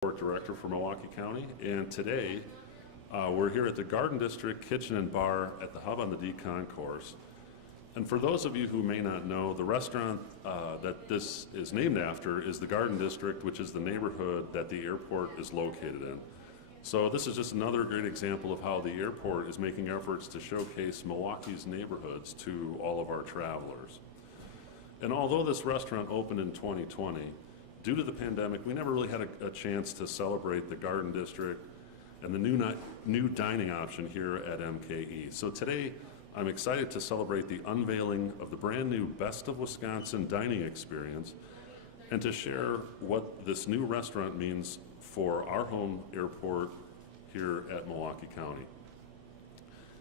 Director for Milwaukee County, and today we're here at the Garden District Kitchen and Bar at the Hub on the D Concourse. And for those of you who may not know, the restaurant that this is named after is the Garden District, which is the neighborhood that the airport is located in. So this is just another great example of how the airport is making efforts to showcase Milwaukee's neighborhoods to all of our travelers. And although this restaurant opened in 2020, due to the pandemic, we never really had a chance to celebrate the Garden District and the new dining option here at MKE. So today, I'm excited to celebrate the unveiling of the brand new Best of Wisconsin dining experience and to share what this new restaurant means for our home airport here at Milwaukee County.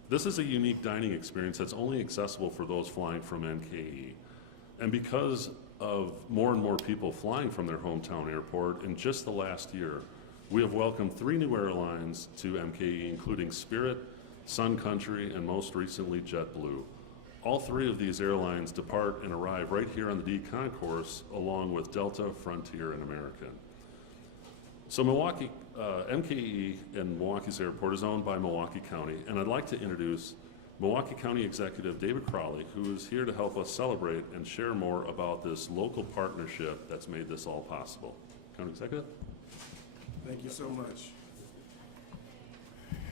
This is a unique dining experience that's only accessible for those flying from MKE. And because of more and more people flying from their hometown airport, in just the last year, we have welcomed 3 new airlines to MKE, including Spirit, Sun Country, and most recently JetBlue. All 3 of these airlines depart and arrive right here on the D Concourse, along with Delta, Frontier, and American. So MKE and Milwaukee's airport is owned by Milwaukee County, and I'd like to introduce Milwaukee County Executive David Crowley, who is here to help us celebrate and share more about this local partnership that's made this all possible. County Executive? Thank you so much.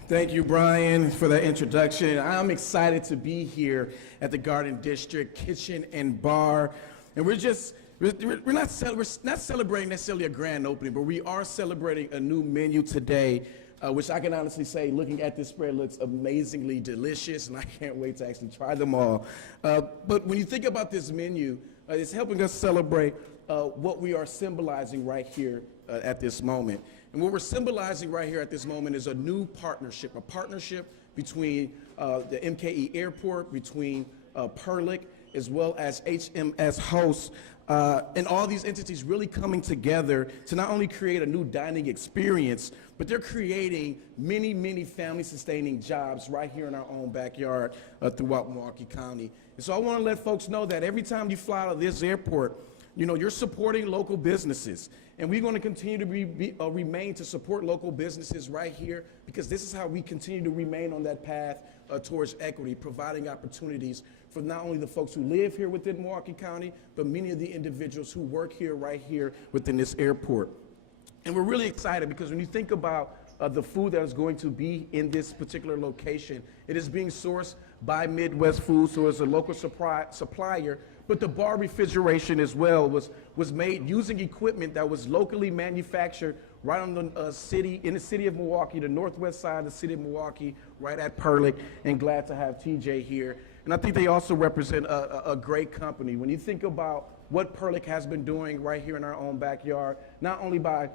Thank you, Brian, for that introduction. I'm excited to be here at the Garden District Kitchen and Bar. And we're not celebrating necessarily a grand opening, but we are celebrating a new menu today, which I can honestly say, looking at this spread, looks amazingly delicious, and I can't wait to actually try them all. But when you think about this menu, it's helping us celebrate what we are symbolizing right here at this moment. And what we're symbolizing right here at this moment is a new partnership, a partnership between the MKE Airport, between Perlick, as well as HMS Hosts, and all these entities really coming together to not only create a new dining experience, but they're creating many, many family-sustaining jobs right here in our own backyard throughout Milwaukee County. And so I want to let folks know that every time you fly out of this airport, you know, you're supporting local businesses. And we're going to continue to remain to support local businesses right here, because this is how we continue to remain on that path towards equity, providing opportunities for not only the folks who live here within Milwaukee County, but many of the individuals who work here right here within this airport. And we're really excited because when you think about the food that is going to be in this particular location, it is being sourced by Midwest Foods, so it's a local supplier, but the bar refrigeration as well was made using equipment that was locally manufactured right on the in the city of Milwaukee, the northwest side of the city of Milwaukee, right at Perlick, and glad to have TJ here. And I think they also represent a great company. When you think about what Perlick has been doing right here in our own backyard, not only by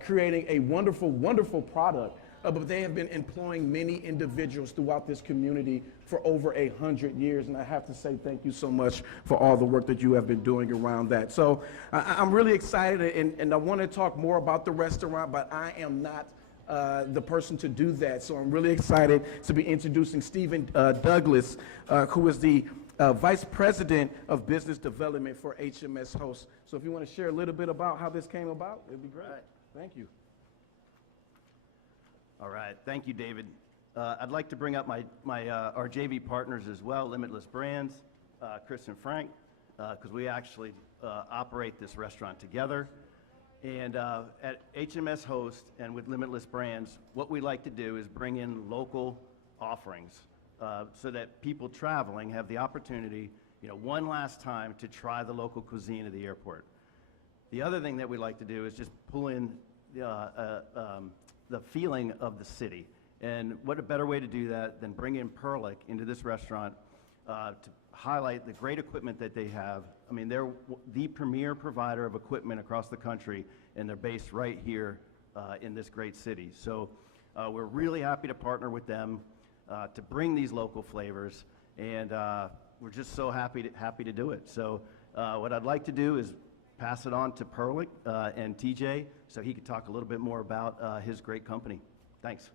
creating a wonderful, wonderful product, but they have been employing many individuals throughout this community for over 100 years. And I have to say thank you so much for all the work that you have been doing around that. So I'm really excited, and I want to talk more about the restaurant, but I am not the person to do that. So I'm really excited to be introducing Stephen Douglas, who is the Vice President of Business Development for HMS Hosts. So if you want to share a little bit about how this came about, it'd be great. Right. Thank you. All right, thank you, David. I'd like to bring up our JV partners as well, Limitless Brands, Chris and Frank, because we actually operate this restaurant together. And at HMS Host and with Limitless Brands, what we like to do is bring in local offerings so that people traveling have the opportunity, you know, one last time to try the local cuisine of the airport. The other thing that we like to do is just pull in the feeling of the city. And what a better way to do that than bring in Perlick into this restaurant to highlight the great equipment that they have. I mean, they're the premier provider of equipment across the country, and they're based right here in this great city. So we're really happy to partner with them to bring these local flavors, and we're just so happy to do it. So what I'd like to do is pass it on to Perlick and TJ so he could talk a little bit more about his great company. Thanks.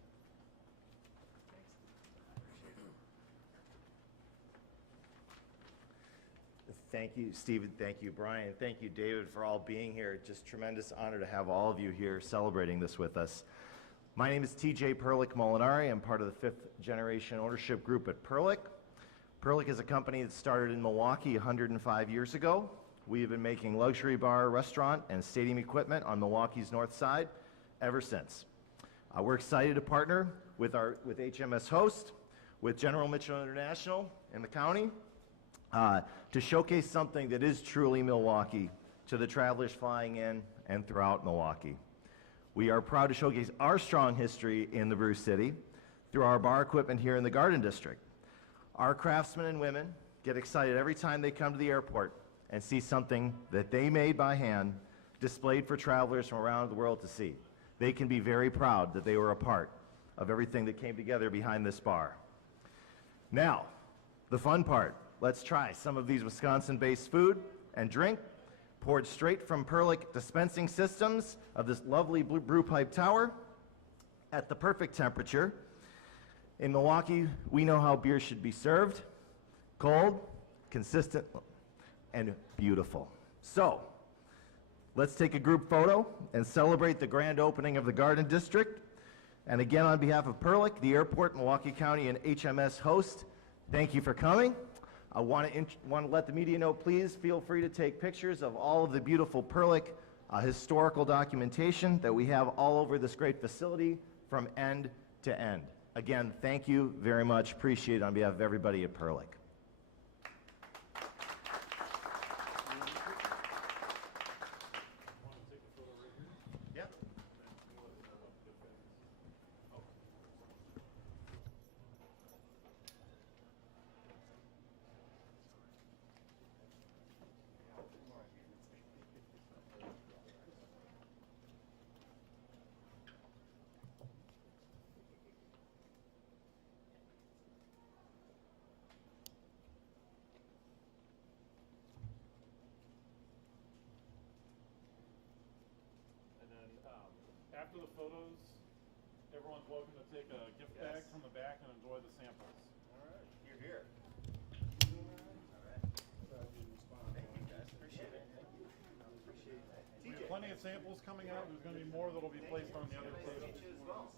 Thank you, Stephen. Thank you, Brian. Thank you, David, for all being here. Just tremendous honor to have all of you here celebrating this with us. My name is TJ Perlick Molinari. I'm part of the fifth generation ownership group at Perlick. Perlick is a company that started in Milwaukee 105 years ago. We have been making luxury bar, restaurant, and stadium equipment on Milwaukee's north side ever since. We're excited to partner with HMS Host, with General Mitchell International and the county, to showcase something that is truly Milwaukee to the travelers flying in and throughout Milwaukee. We are proud to showcase our strong history in the Brew City through our bar equipment here in the Garden District. Our craftsmen and women get excited every time they come to the airport and see something that they made by hand displayed for travelers from around the world to see. They can be very proud that they were a part of everything that came together behind this bar. Now, the fun part. Let's try some of these Wisconsin-based food and drink poured straight from Perlick dispensing systems of this lovely brew pipe tower at the perfect temperature. In Milwaukee, we know how beer should be served: cold, consistent, and beautiful. So, let's take a group photo and celebrate the grand opening of the Garden District. And again, on behalf of Perlick, the airport, Milwaukee County, and HMS Host, thank you for coming. I want to let the media know, please feel free to take pictures of all of the beautiful Perlick historical documentation that we have all over this great facility from end to end. Again, thank you very much. Appreciate it on behalf of everybody at Perlick. After the photos, everyone's welcome to take a gift bag from the back and enjoy the samples. All right, you're here. All right. Thank you, guys. Appreciate it. Thank you. Appreciate it. We have plenty of samples coming out. There's going to be more that will be placed on the other tables. As well.